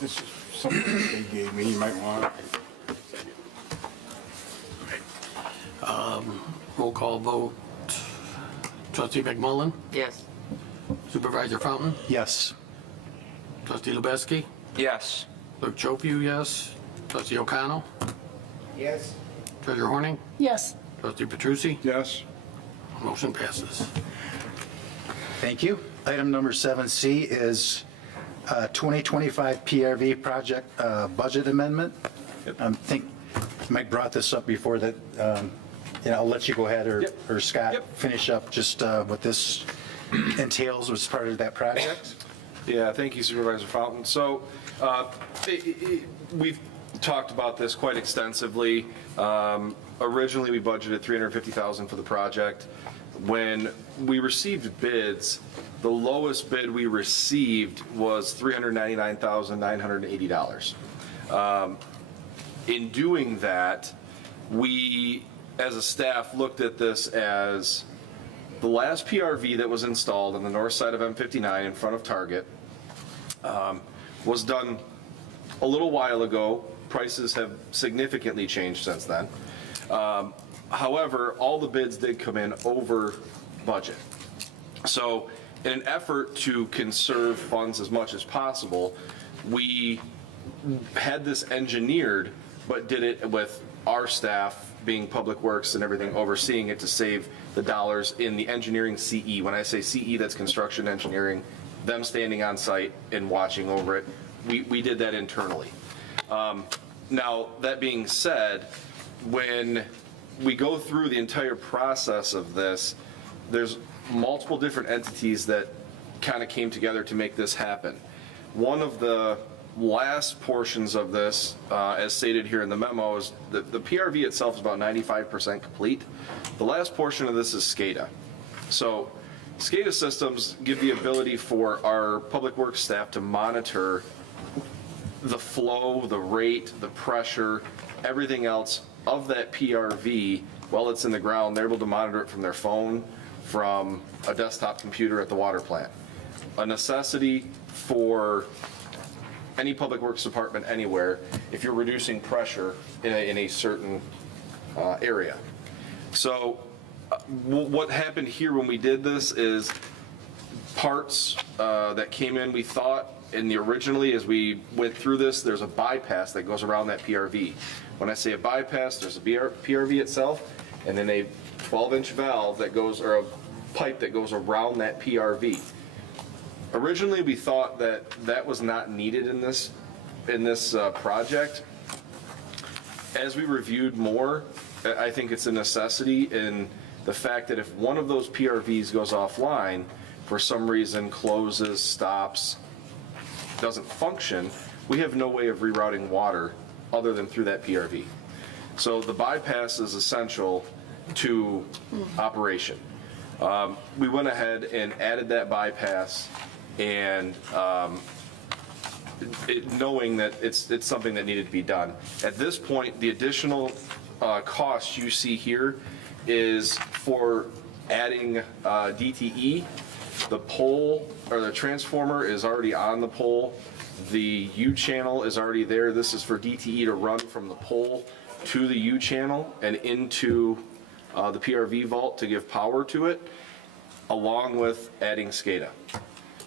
This is something that they gave me, you might want it. Roll call vote. Trustee McMullen? Yes. Supervisor Fountain? Yes. Trustee Lubetsky? Yes. Clerk Chopu, yes. Trustee O'Connell? Yes. Treasurer Horning? Yes. Trustee Petrucci? Yes. Motion passes. Thank you. Item number 7C is 2025 PRV project budget amendment. I think Mike brought this up before that, I'll let you go ahead or Scott Yep. finish up just what this entails as part of that project. Yeah, thank you, Supervisor Fountain. So we've talked about this quite extensively. Originally, we budgeted $350,000 for the project. When we received bids, the lowest bid we received was $399,980. In doing that, we, as a staff, looked at this as the last PRV that was installed on the north side of M59 in front of Target was done a little while ago. Prices have significantly changed since then. However, all the bids did come in over budget. So in an effort to conserve funds as much as possible, we had this engineered, but did it with our staff being Public Works and everything overseeing it to save the dollars in the engineering CE. When I say CE, that's construction engineering, them standing on site and watching over it. We did that internally. Now, that being said, when we go through the entire process of this, there's multiple different entities that kind of came together to make this happen. One of the last portions of this, as stated here in the memo, is the PRV itself is about 95% complete. The last portion of this is SCADA. So SCADA systems give the ability for our Public Works staff to monitor the flow, the rate, the pressure, everything else of that PRV while it's in the ground. They're able to monitor it from their phone, from a desktop computer at the water plant. A necessity for any Public Works department anywhere if you're reducing pressure in a certain area. So what happened here when we did this is parts that came in, we thought in the originally as we went through this, there's a bypass that goes around that PRV. When I say a bypass, there's a PRV itself and then a 12-inch valve that goes, or a pipe that goes around that PRV. Originally, we thought that that was not needed in this project. As we reviewed more, I think it's a necessity in the fact that if one of those PRVs goes offline, for some reason closes, stops, doesn't function, we have no way of rerouting water other than through that PRV. So the bypass is essential to operation. We went ahead and added that bypass, and knowing that it's something that needed to be done. At this point, the additional cost you see here is for adding DTE. The pole or the transformer is already on the pole. The U channel is already there. This is for DTE to run from the pole to the U channel and into the PRV vault to give power to it, along with adding SCADA.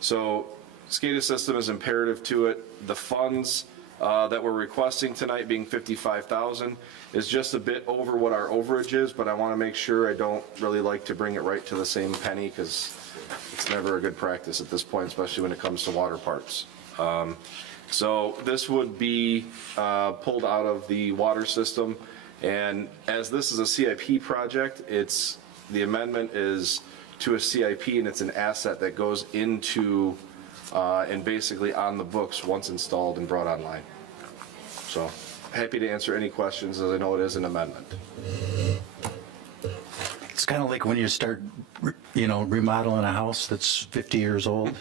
So SCADA system is imperative to it. The funds that we're requesting tonight, being $55,000, is just a bit over what our overage is, but I want to make sure I don't really like to bring it right to the same penny because it's never a good practice at this point, especially when it comes to water parts. So this would be pulled out of the water system, and as this is a CIP project, the amendment is to a CIP, and it's an asset that goes into and basically on the books once installed and brought online. So happy to answer any questions, as I know it is an amendment. It's kind of like when you start, remodeling a house that's 50 years old.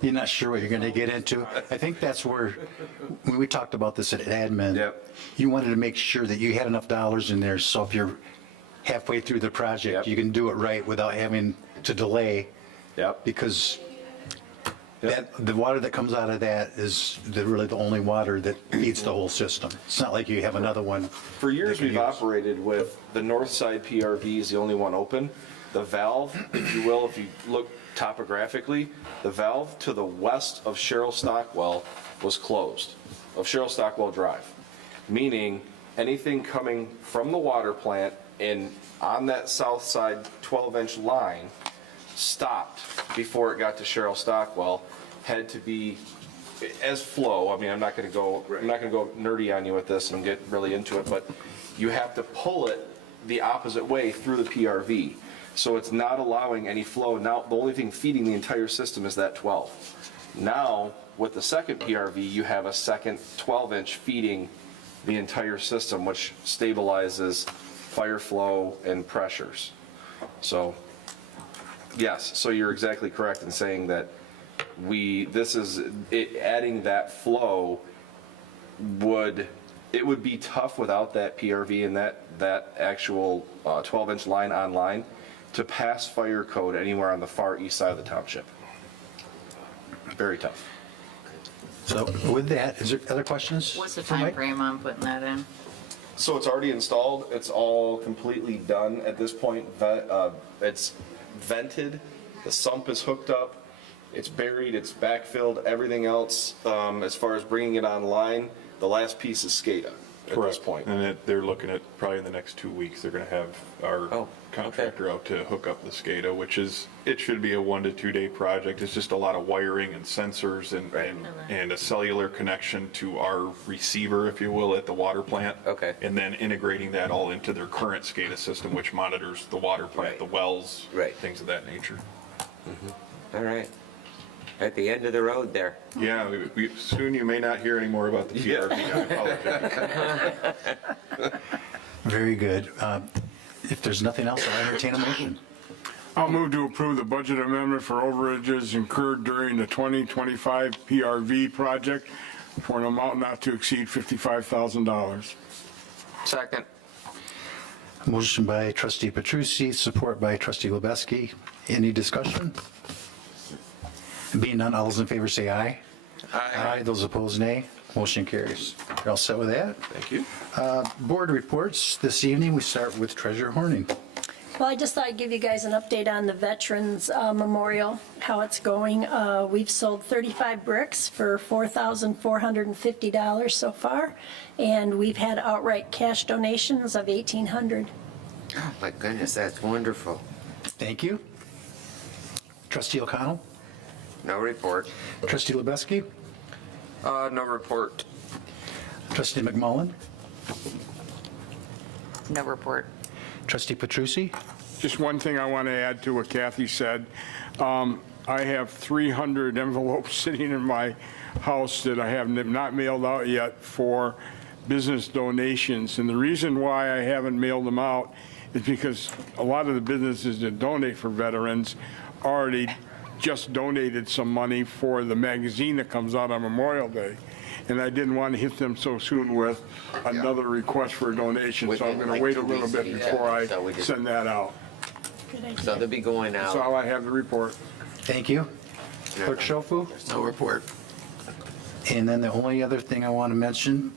You're not sure what you're going to get into. I think that's where, when we talked about this at admin, Yep. you wanted to make sure that you had enough dollars in there, so if you're halfway through the project, Yep. you can do it right without having to delay. Yep. Because the water that comes out of that is really the only water that feeds the whole system. It's not like you have another one. For years, they can we've use. operated with the north side PRV is the only one open. The valve, if you will, if you look topographically, the valve to the west of Cheryl Stockwell was closed, of Cheryl Stockwell Drive. Meaning, anything coming from the water plant and on that south side 12-inch line stopped before it got to Cheryl Stockwell, had to be as flow. I mean, I'm not going to go nerdy on you with this and get really into it, but you have to pull it the opposite way through the PRV. So it's not allowing any flow. Now, the only thing feeding the entire system is that 12. Now, with the second PRV, you have a second 12-inch feeding the entire system, which stabilizes fire flow and pressures. So, yes, so you're exactly correct in saying that adding that flow would be tough without that PRV and that actual 12-inch line online to pass fire code anywhere on the far east side of the township. Very tough. So with that, is there other questions? What's the for time Mike? frame on putting that in? So it's already installed, it's all completely done at this point. It's vented, the sump is hooked up, it's buried, it's backfilled, everything else, as far as bringing it online, the last piece is SCADA at this point. And they're looking at, probably in the next 2 weeks, they're gonna have our contractor out to hook up the SCADA, which is, it should be a 1 to 2 day project. It's just a lot of wiring and sensors and a cellular connection to our receiver, if you will, at the water plant. Okay. And then integrating that all into their current SCADA system, which monitors the water plant, the wells, Right. things of that nature. All right. At the end of the road there. Yeah, soon you may not hear any more about the PRV. I apologize. Very good. If there's nothing else, I'll entertain a motion. I'll move to approve the budget amendment for overages incurred during the 2025 PRV project for an amount not to exceed $55,000. Second. Motion by trustee Petrucci, support by trustee Lubeski. Any discussion? Being none, all those in favor say aye. Aye. Those opposed, nay. Motion carries. You're all set with that? Thank you. Board reports. This evening, we start with Treasurer Horning. Well, I just thought I'd give you guys an update on the Veterans Memorial, how it's going. We've sold 35 bricks for $4,450 so far, and we've had outright cash donations of $1,800. Oh, my goodness, that's wonderful. Thank you. Trustee O'Connell? No report. Trustee Lubeski? No report. Trustee McMullen? No report. Trustee Petrucci? Just one thing I want to add to what Kathy said. I have 300 envelopes sitting in my house that I have not mailed out yet for business donations. And the reason why I haven't mailed them out is because a lot of the businesses that donate for veterans already just donated some money for the magazine that comes out on Memorial Day. And I didn't want to hit them so soon with another request for a donation, so I'm Within going like to wait 2 a little weeks, bit yeah. before I So we just- send that out. Good idea. So they'll be going That's out. all I have to report. Thank you. Clerk Schofu? No report. And then the only other thing I want to mention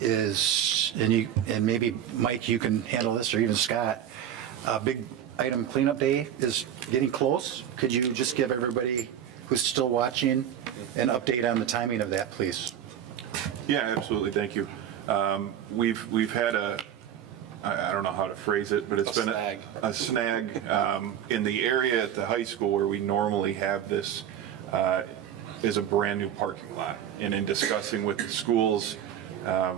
is, and maybe Mike, you can handle this, or even Scott, big item cleanup day is getting close. Could you just give everybody who's still watching an update on the timing of that, please? Yeah, absolutely, thank you. We've had I don't know how to phrase it, but it's been a snag in the area at the high school where we normally have this is a brand-new parking lot. And in discussing with the schools, I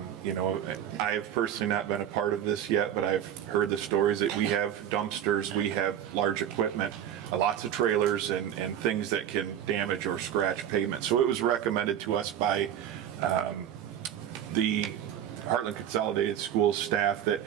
have personally not been a part of this yet, but I've heard the stories that we have dumpsters, we have large equipment, lots of trailers and things that can damage or scratch pavement. So it was recommended to us by the Heartland Consolidated Schools staff that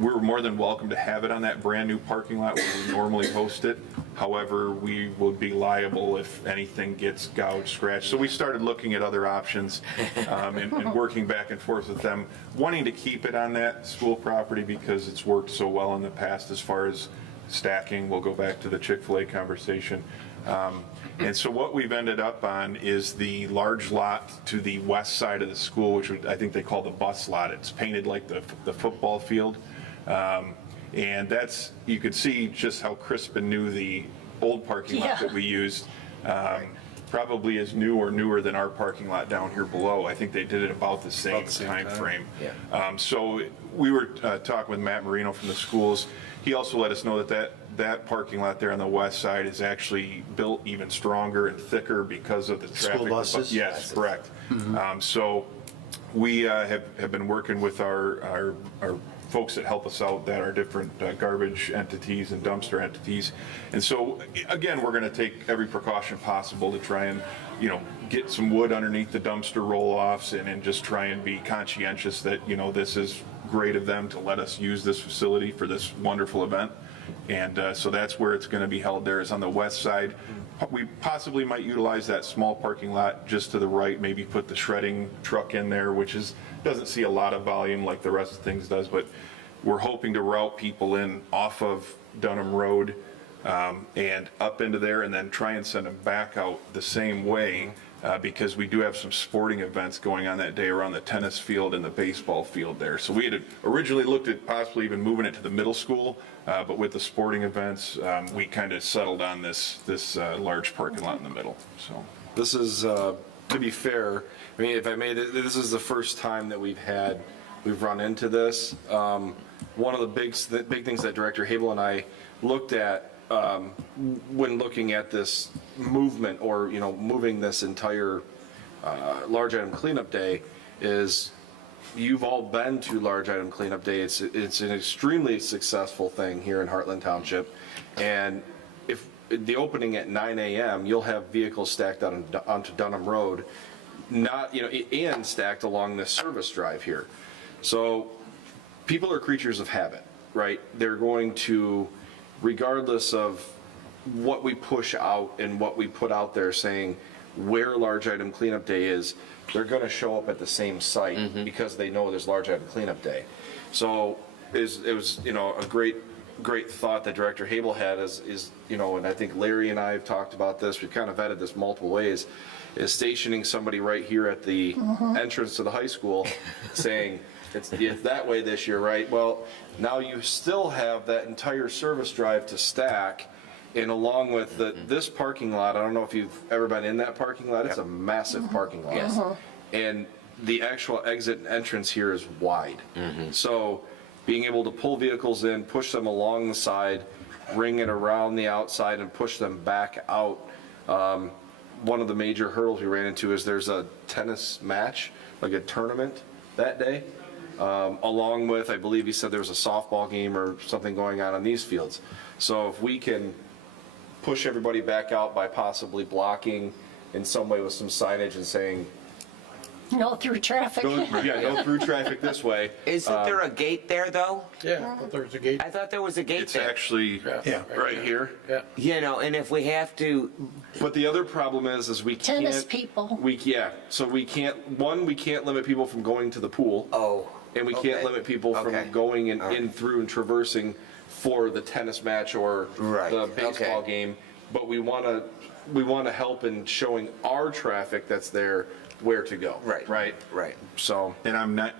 we're more than welcome to have it on that brand-new parking lot where we normally host it. However, we would be liable if anything gets gouged, scratched. So we started looking at other options and working back and forth with them, wanting to keep it on that school property because it's worked so well in the past as far as stacking. We'll go back to the Chick-fil-A conversation. And so what we've ended up on is the large lot to the west side of the school, which I think they call the bus lot. It's painted like the football field. And that's, you could see just how crisp and new the old parking lot Yeah. that we used probably is new or newer than our parking lot down here below. I think they did it about the same time frame. So we were talking with Matt Marino from the schools. He also let us know that parking lot there on the west side is actually built even stronger and thicker because of the traffic. School buses? Yes, correct. So we have been working with our folks that help us out that are different garbage entities and dumpster entities. And so, again, we're going to take every precaution possible to try and, get some wood underneath the dumpster roll-offs and just try and be conscientious that, this is great of them to let us use this facility for this wonderful event. And so that's where it's going to be held there, is on the west side. We possibly might utilize that small parking lot just to the right, maybe put the shredding truck in there, which doesn't see a lot of volume like the rest of things does, but we're hoping to route people in off of Dunham Road and up into there, and then try and send them back out the same way, because we do have some sporting events going on that day around the tennis field and the baseball field there. So we had originally looked at possibly even moving it to the middle school, but with the sporting events, we kind of settled on this large parking lot in the middle, so. This is, to be fair, I mean, if I may, this is the first time that we've run into this. One of the big things that Director Habel and I looked at when looking at this movement, or, moving this entire large item cleanup day, is you've all been to large item cleanup day. It's an extremely successful thing here in Heartland Township. And if the opening at 9 a.m., you'll have vehicles stacked onto Dunham Road, and stacked along this service drive here. So people are creatures of habit, right? They're going to, regardless of what we push out and what we put out there saying where large item cleanup day is, they're going to show up at the same site because they know there's large item cleanup day. So it was a great thought that Director Habel had is and I think Larry and I have talked about this, we've kind of vetted this multiple ways, is stationing somebody right here at the entrance to the high school saying, it's that way this year, right? Well, now you still have that entire service drive to stack, and along with this parking lot, I don't know if you've ever been in that parking lot, it's a massive parking lot. Yes. And the actual exit and entrance here is wide. So being able to pull vehicles in, push them along the side, ring it around the outside and push them back out. One of the major hurdles we ran into is there's a tennis match, like a tournament that day. Along with, I believe he said there was a softball game or something going on these fields. So if we can push everybody back out by possibly blocking in some way with some signage and saying, No through traffic. go through traffic this way. Isn't there a gate there, though? Yeah, there's a gate. I thought there was a gate It's there. actually right here. Yeah. And if we have to, But the other problem is we can't. Tennis people. So we can't limit people from going to the pool. And we can't okay. limit people from Okay. going in through and traversing for the tennis match or Right, the baseball okay. game. But we want to help in showing our traffic that's there where to go. Right. So And I'm not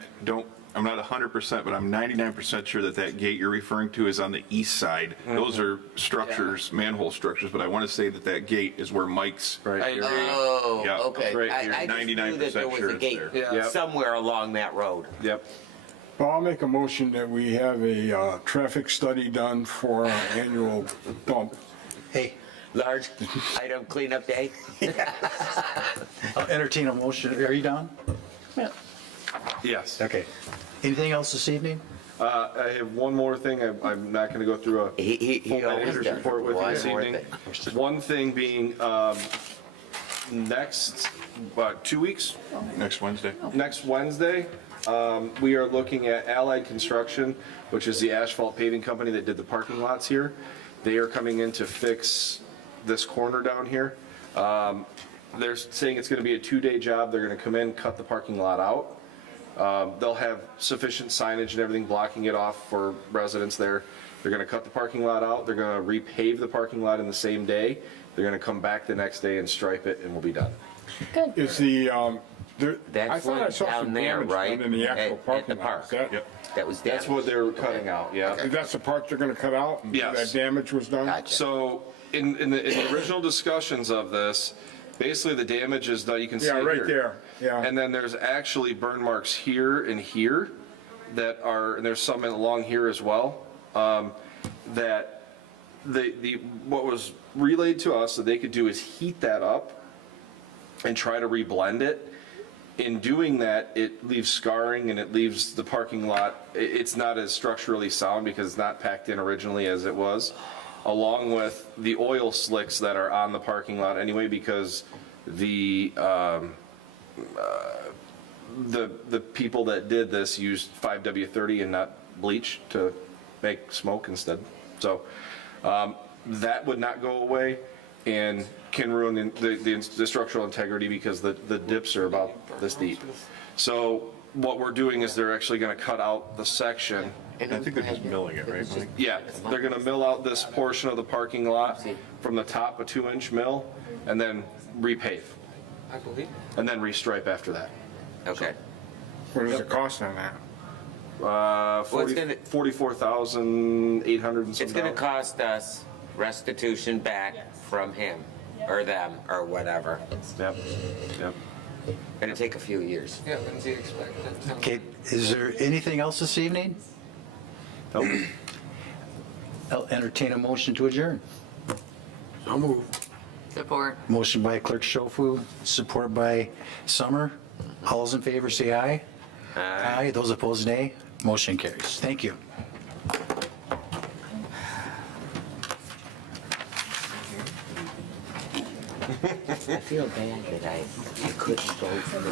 100%, but I'm 99% sure that gate you're referring to is on the east side. Those are structures, manhole structures, but I want to say that gate is where Mike's. right here. oh, Yeah, okay. right I here. just knew that 99% there was sure a it's gate there. Yeah. somewhere along that road. Yep. Well, I'll make a motion that we have a traffic study done for our annual dump. Hey, Large item cleanup day. I'll entertain a motion. Are you done? Yeah. Yes. Okay. Anything else this evening? I have one more thing. I'm not going to go through a He full always manager's does. report with you this One more evening. thing. One thing being, next, 2 weeks, Next Wednesday. next Wednesday, we are looking at Allied Construction, which is the asphalt paving company that did the parking lots here. They are coming in to fix this corner down here. They're saying it's going to be a 2-day job. They're going to come in, cut the parking lot out. They'll have sufficient signage and everything blocking it off for residents there. They're going to cut the parking lot out. They're going to repave the parking lot in the same day They're gonna come back the next day and stripe it, and we'll be done. Good. Is the, I That's thought I one saw down some there, damage right? done in the actual At parking the lot. park. Is that- That was That's damaged. what they're cutting out, yeah. That's the part they're gonna cut out? and Yes. That damage was done? Gotcha. So in the original discussions of this, basically the damage is that you can see Yeah, it right here. there, yeah. And then there's actually burn marks here and here that are, and there's some along here as well, that what was relayed to us that they could do is heat that up and try to reblend it. In doing that, it leaves scarring and it leaves the parking lot, it's not as structurally sound because it's not packed in originally as it was, along with the oil slicks that are on the parking lot anyway, because the people that did this used 5W30 and not bleach to make smoke instead. So that would not go away and can ruin the structural integrity because the dips are about this deep. So what we're doing is they're actually going to cut out the section. I think they're just milling it, right, Mike? Yeah, they're going to mill out this portion of the parking lot from the top, a 2-inch mill, and then repave, I believe. and then restripe after that. Okay. What is the cost on that? Well, it's gonna- 44,800 and some It's gonna dollars. cost us restitution back from him, or them, or whatever. Yep, yep. Gonna take a few years. Yeah, when's he expected? Okay, is there anything else this evening? Nope. I'll entertain a motion to adjourn. So moved. Support. Motion by Clerk Schofu, support by Summer. All those in favor say aye. Aye. Those opposed, nay. Motion carries. Thank you. I feel bad that I couldn't vote for the